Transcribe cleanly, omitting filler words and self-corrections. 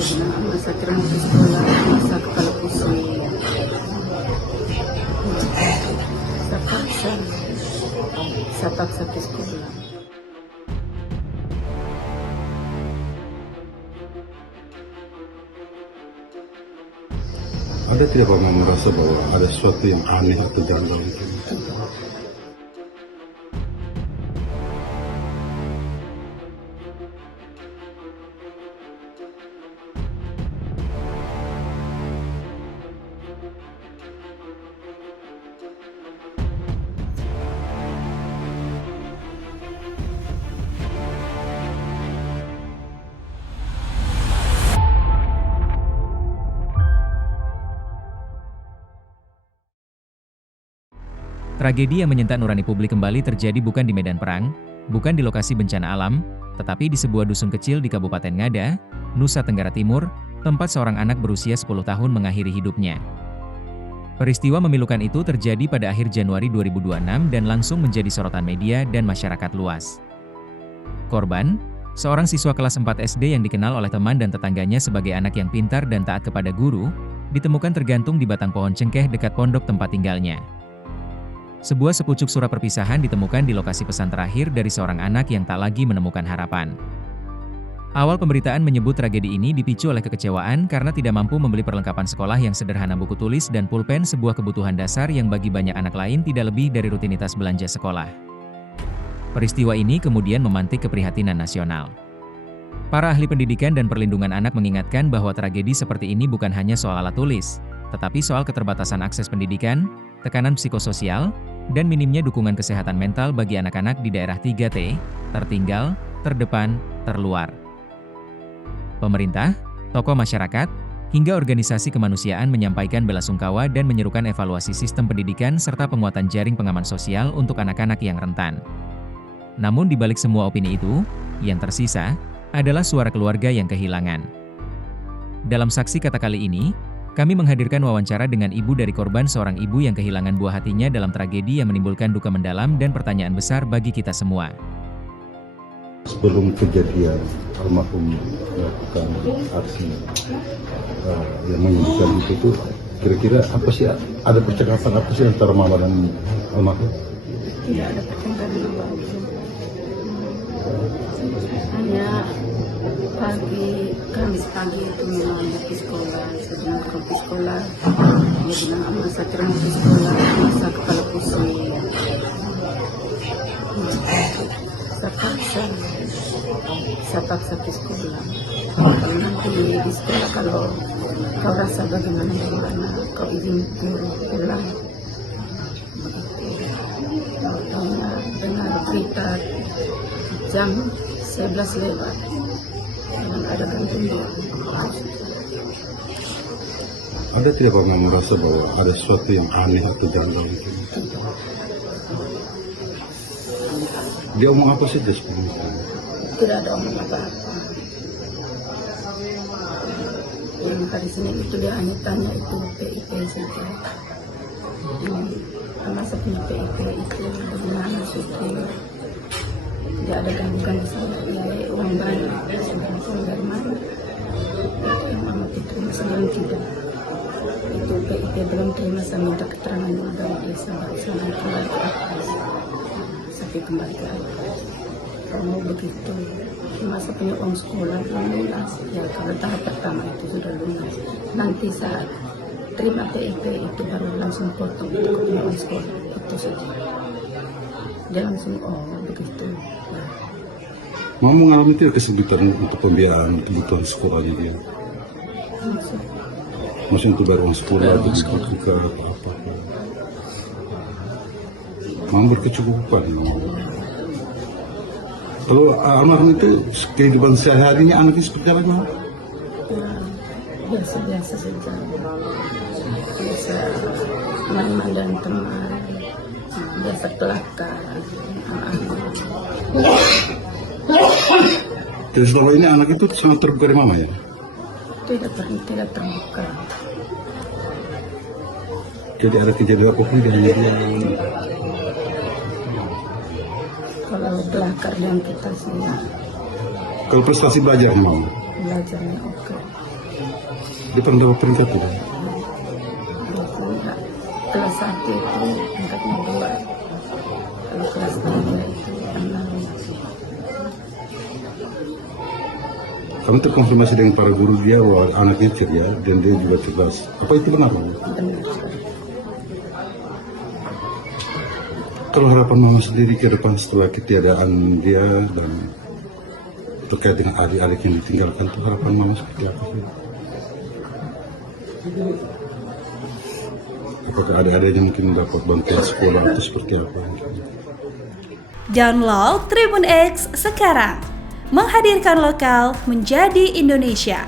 masa terima ke sekolah, masa kepala pusing. Saya paksa ke sekolah. Ada tidak pernah merasa bahwa ada sesuatu yang aneh atau janggal itu? Tragedi yang menyentak nurani publik kembali terjadi bukan di medan perang, bukan di lokasi bencana alam, tetapi di sebuah dusun kecil di Kabupaten Ngada, Nusa Tenggara Timur, tempat seorang anak berusia 10 tahun mengakhiri hidupnya. Peristiwa memilukan itu terjadi pada akhir Januari 2026 dan langsung menjadi sorotan media dan masyarakat luas. Korban, seorang siswa kelas 4 SD yang dikenal oleh teman dan tetangganya sebagai anak yang pintar dan taat kepada guru, ditemukan tergantung di batang pohon cengkeh dekat pondok tempat tinggalnya. Sebuah sepucuk surat perpisahan ditemukan di lokasi pesan terakhir dari seorang anak yang tak lagi menemukan harapan. Awal pemberitaan menyebut tragedi ini dipicu oleh kekecewaan karena tidak mampu membeli perlengkapan sekolah yang sederhana, buku tulis dan pulpen, sebuah kebutuhan dasar yang bagi banyak anak lain tidak lebih dari rutinitas belanja sekolah. Peristiwa ini kemudian memantik keprihatinan nasional. Para ahli pendidikan dan perlindungan anak mengingatkan bahwa tragedi seperti ini bukan hanya soal alat tulis, tetapi soal keterbatasan akses pendidikan, tekanan psikososial, dan minimnya dukungan kesehatan mental bagi anak-anak di daerah 3T, tertinggal, terdepan, terluar. Pemerintah, tokoh masyarakat, hingga organisasi kemanusiaan menyampaikan belasungkawa dan menyerukan evaluasi sistem pendidikan serta penguatan jaring pengaman sosial untuk anak-anak yang rentan. Namun di balik semua opini itu, yang tersisa adalah suara keluarga yang kehilangan. Dalam saksi kata kali ini, kami menghadirkan wawancara dengan ibu dari korban, seorang ibu yang kehilangan buah hatinya dalam tragedi yang menimbulkan duka mendalam dan pertanyaan besar bagi kita semua. Sebelum kejadian almarhum melakukan aksi yang menyedihkan itu, kira-kira apa sih, ada percakapan apa sih antara mama dan almarhum? Tidak ada percakapan apa-apa. Hanya Kamis pagi itu memang ke sekolah, sebelum ke sekolah, dia bilang masa terima ke sekolah, masa kepala pusing. Saya paksa ke sekolah. Kalau nanti di sekolah, kalau kau rasa bagaimana, kau izin pulang. Dengar berita jam 11 lewat. Ada gangguan. Ada tidak pernah merasa bahwa ada sesuatu yang aneh atau janggal itu? Dia omong apa saja sebenarnya? Tidak ada omong apa-apa. Yang hari Senin itu dia hanya tanya itu PIP saja. Masa punya PIP itu bagaimana sudah? Tidak ada gangguan di sana, ya uang banyak, uang dari mana? Itu yang amat itu sebelum tidak. Itu PIP belum terima, saya minta keterangan dari desa, saya kembali ke atas, sampai kembali ke atas. Kalau begitu, masa punya uang sekolah belum lunas, ya kalau tahap pertama itu sudah lunas. Nanti saat terima PIP itu baru langsung potong itu punya uang sekolah, itu saja. Dia langsung begitu. Mau mengalami tidak kesulitan untuk pembiayaan kebutuhan sekolahnya dia? Maksudnya untuk bayar uang sekolah, ke apa-apa. Mau berkecukupan. Kalau almarhum itu kehidupan sehari-harinya anaknya seperti apa? Ya, biasa-biasa saja. Biasa teman-teman dan teman. Biasa kelakar. Jadi selama ini anak itu sangat terbuka dari mama ya? Tidak terbuka. Jadi ada kejadian apa pun dengan dia? Kalau belakar yang kita sih. Kalau prestasi belajar mama? Belajarnya oke. Dia pernah dapat peringkat tidak? Biasanya kelas 1 itu angkatnya 2, kalau kelas 3 itu 6. Kami terkonfirmasi dengan para guru dia bahwa anaknya ceria dan dia juga cerdas. Apa itu benar? Bu? Benar. Kalau harapan mama sendiri ke depan setelah ketiadaan dia dan terkait dengan adik-adik yang ditinggalkan, itu harapan mama seperti apa sih? Apakah adik-adiknya mungkin mendapat bantuan sekolah atau seperti apa? Download Tribun X sekarang, menghadirkan lokal menjadi Indonesia.